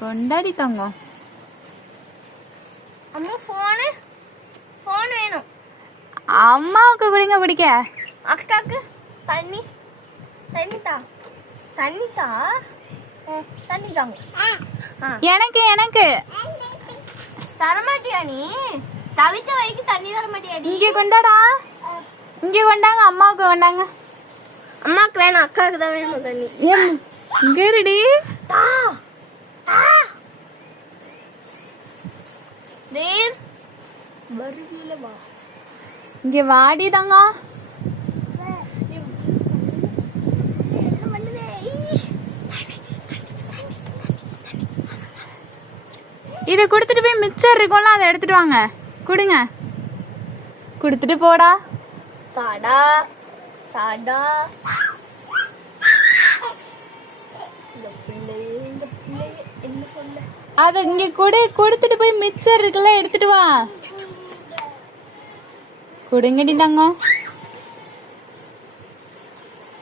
கொண்டாடி தங்கம் அம்மா phone phone வேணும். அம்மாவுக்கு பிடிங்க பிடிக்க அக்காக்கு தண்ணி தண்ணி தா தண்ணி தா தண்ணி தாங்க. எனக்கு எனக்கு. தரமாட்டியா நீ? தவிச்ச வைக்கு தண்ணி தர மாட்டியாடி இங்க கொண்டாடா. இங்க கொண்டாங்க அம்மாவுக்கு கொண்டாங்க. அம்மாக்கு வேணும் அக்காவுக்கு தான் வேணும் தண்ணி. ஏன் இங்க இங்க வாடி தங்கம் என்ன பண்ணுதே இதை கொடுத்துட்டு போய் மிச்சர் இருக்கும்ல அதை எடுத்துட்டு வாங்க. கொடுங்க. கொடுத்துட்டு போடா. தாடா தாடா. அதை இங்க கொடு கொடுத்துட்டு போய் மிச்சர் இருக்குல்ல எடுத்துட்டு வா. கொடுங்கடி தங்கம்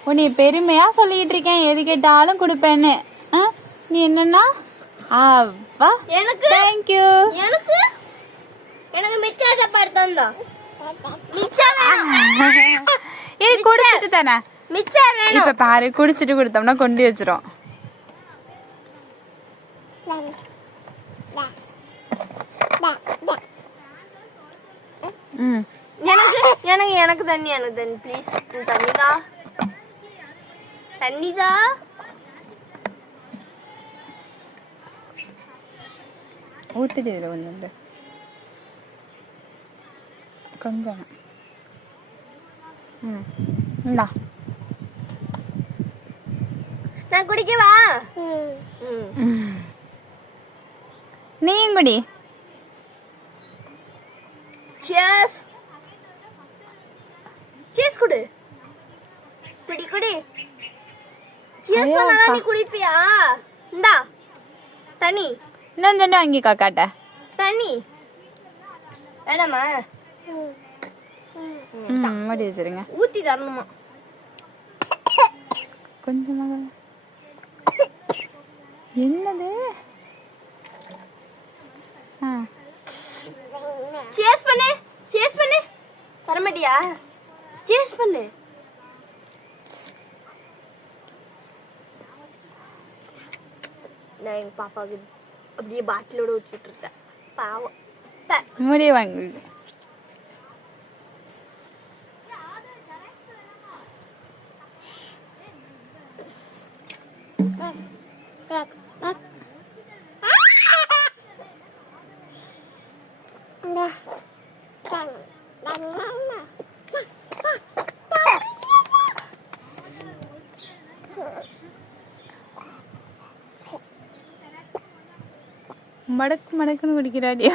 உன்னை பெருமையா சொல்லிட்டு இருக்கேன். எது கேட்டாலும் கொடுப்பேன்னு? நீ என்னன்னா? ஆவா எனக்கு? தேங்க்யூ எனக்கு? எனக்கு மிச்சா சாப்பாடு தந்தா மிச்சம் வேணும். இது குடிச்சிட்டு தானே? மிச்சர் வேணும். இப்ப பாரு குடிச்சிட்டு கொடுத்தோம்னா கொண்டு வச்சிரும். ம். எனக்கு எனக்கு தண்ணி எனக்கு தண்ணி ப்ளீஸ் தண்ணி தா. தண்ணி தா. ஊத்திட்டு இதுல கொஞ்சம். கொஞ்சம். ம் இந்தா. நான் குடிக்கவா. நீயும் குடி. Cheers. குடு. குடி குடி. Cheers ஐயோ, பண்ணாதான் பா. நீ குடிப்பியா? இந்தா. தண்ணி. இன்னும் சொன்ன வாங்கி காக்காட்ட தண்ணி. வேணாமா? மடி வச்சிருங்க ஊத்தி தரணுமா? கொஞ்சமாக என்னது ஆ Cheers பண்ணு. Cheers பண்ணு. தரமாட்டியா? Cheers பண்ணு. நான் எங்க பாப்பாவுக்கு அப்படியே பாட்டிலோட ஊற்றிட்டு இருக்கேன் பாவம் த- முடி வாங்கி மடக்கு மடக்குன்னு குடிக்கிறாடி.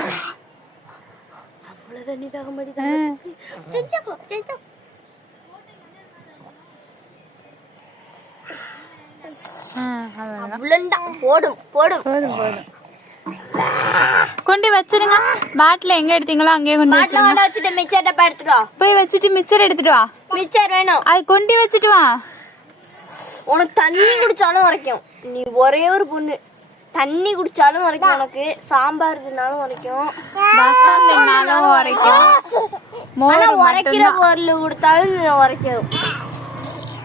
அவ்வளவு தண்ணி தாக. மாட்டேன் போடும் போடும். போதும் போதும். கொண்டு வச்சிருங்க. பாட்டில் எங்க எடுத்தீங்களோ அங்கேயே கொண்டு பாட்டில் வச்சுட்டு மிச்சர் டப்பா எடுத்துட்டு போய் வச்சுட்டு மிச்சர் எடுத்துட்டு வா. மிச்சர் வேணும். அது கொண்டு வச்சுட்டு வா. உனக்கு தண்ணி குடிச்சாலும் வரைக்கும் நீ ஒரே ஒரு பொண்ணு. தண்ணி குடிச்சாலும் வரைக்கும் உனக்கு சாம்பார் தின்னாலும் வரைக்கும் ரசம் தின்னாலும் உரைக்கும் ஆனா மோர் உரைக்கிற பொருள் கொடுத்தாலும் நீ உரைக்கும்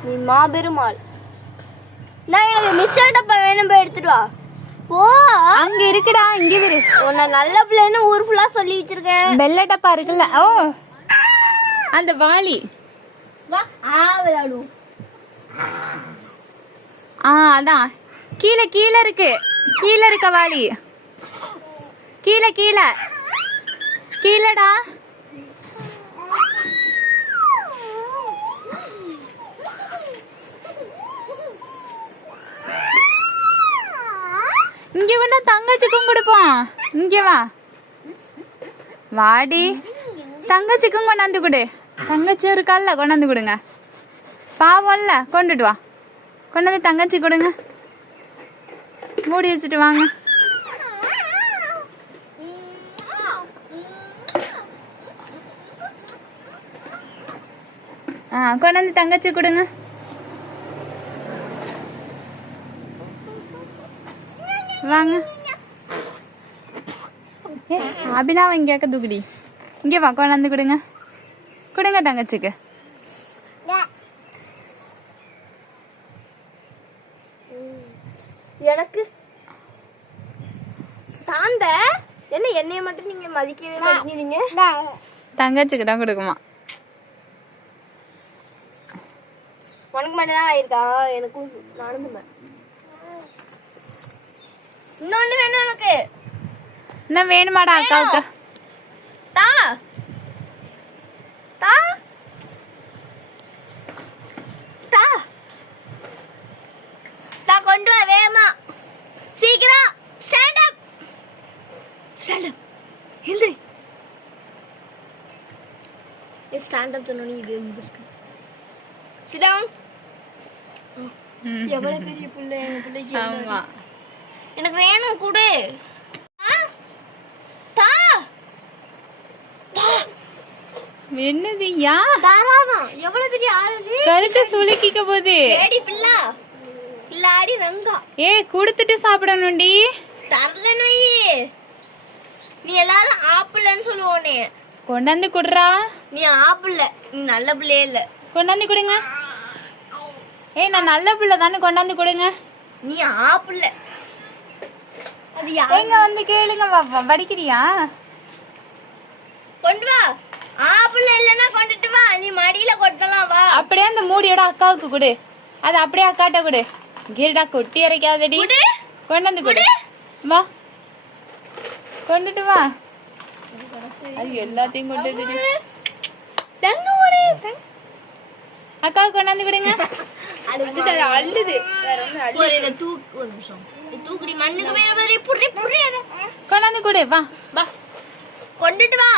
நீ மாபெரும் ஆள் நான் எனக்கு மிச்சர் டப்பா வேணும் போய் எடுத்துட்டு வா. ஓ அங்க இருக்குடா இங்க இரு. உன்னை நல்ல பிள்ளைன்னு ஊர் ஃபுல்லா சொல்லி வச்சிருக்கேன். வெள்ளை டப்பா இருக்குல்ல ஓ. அந்த வாளி. வா ஆ விளையாடுவோம் ஆ அதான். கீழே கீழே இருக்கு. கீழே இருக்க வாளி கீழே கீழே. கீழடா. இங்க வேணா தங்கச்சிக்கும் கொடுப்போம் இங்க வா. வாடி. தங்கச்சிக்கும் கொண்டாந்து கொடு. தங்கச்சி இருக்கால்ல கொண்டாந்து கொடுங்க. பாவம்ல கொண்டுட்டு வா. கொண்டாந்து தங்கச்சி கொடுங்க. மூடி வச்சுட்டு வாங்க. ஆ கொண்டாந்து தங்கச்சி கொடுங்க. வாங்க. ஏ அபினாவை இங்கேக்க தூக்குடி. இங்கே வா கொண்டாந்து கொடுங்க. கொடுங்க தங்கச்சிக்கு. எனக்கு தாந்த என்ன என்னைய மட்டும் நீங்க மதிக்கவே மாட்டேங்கிறீங்க தங்கச்சிக்கு தான் கொடுக்குமா? உனக்கு மட்டும் தான் ஆயிருக்கா? எனக்கும் நடந்துமே இன்னொன்னு வேணும் உனக்கு என்ன வேணுமாடா அக்காவுக்கு தா தா தா தா கொண்டு வா வேகமா சீக்கிரம் ஸ்டாண்ட் அப் ஸ்டாண்ட் அப் எந்திரி ஸ்டாண்ட் அப் சொன்னோன்னு இது எந்திருக்கு சிட் டவுன் ம். எவ்வளவு பெரிய பிள்ளை எங்க பிள்ளைக்கு ஆமா. எனக்கு வேணும் கொடு. என்னது யா? தாராளம். எவ்வளவு பெரிய ஆளுது கழுத்து சுளுக்கிக்க போகுது. ஏடி பிள்ளா. பிள்ளாடி ரங்கா. ஏ கொடுத்துட்டு சாப்பிடணும்டி. தரலன்னு வை. நீ எல்லாரும் ஆப்பிள்னு சொல்லுவோனே. கொண்டாந்து குடுறா? நீ ஆப்பிள் நீ நல்ல பிள்ளையே இல்ல. கொண்டாந்து கொடுங்க. ஏய் நான் நல்ல பிள்ளை தானே கொண்டாந்து கொடுங்க. நீ ஆப்பிள் அது எங்க வந்து கேளுங்க பாப்பா படிக்கிறியா கொண்டு வா. ஆப்பிள் இல்லைன்னா கொண்டுட்டு வா. நீ மடியில கொட்டலாம் வா. அப்படியே அந்த மூடியோட அக்காவுக்கு கொடு. அது அப்படியே அக்காட்ட கொடு. கேடா கொட்டி இறைக்காதடி குடு. கொண்டாந்து கொடு. வா. கொண்டுட்டு வா. அது எல்லாத்தையும் கொண்டுட்டு தங்க ஒரு அக்காவுக்கு கொண்டாந்து கொடுங்க அது ஒரு இதை தூக்கு ஒரு நிமிஷம். இது தூக்குடி மண்ணுக்கு வேற மாதிரி புடி புடி கொண்டாந்து கொடு வா. வா. கொண்டுட்டு வா.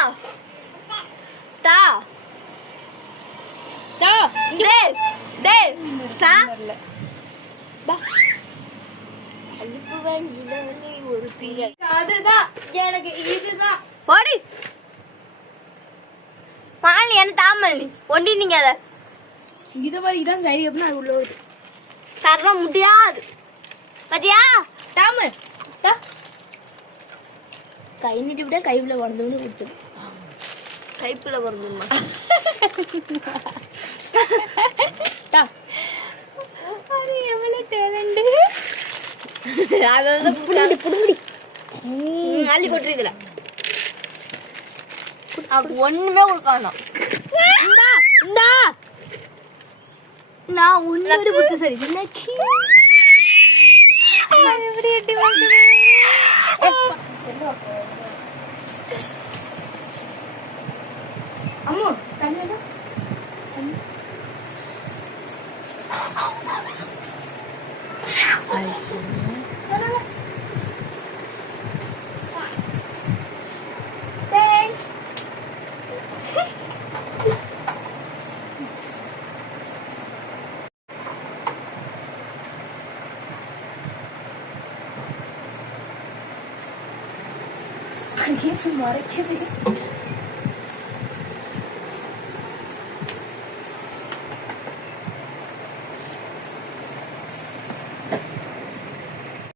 தா. தா. டேய் டேய் தா. வா. அலுப்பு வாங்கினாலே ஒரு தீய. அதுதான். எனக்கு இதுதான். போடி. மாலி என்ன தாமல் ஒண்டி நீங்க அத. இது மாதிரி தான் சரி அப்படின்னா அது உள்ள வருது தர முடியாது. பாத்தியா? தாமு. தா. கை நீட்டி விட கைப்புல வரணும்னு கொடுத்துரு கைப்புல வரணுமா? எவ்வளவு டேலண்ட் அதை வந்து புடுங்குடி புடுங்குடி. அள்ளி கொட்டுரு இதுல அப்ப ஒண்ணுமே கொடுக்கணும் இந்தா இந்தா நான் உன்னோட புத்து சரி இன்னைக்கு எப்படி எட்டி பார்க்குது அம்மா தண்ணி He keep him, Marek. Kiss.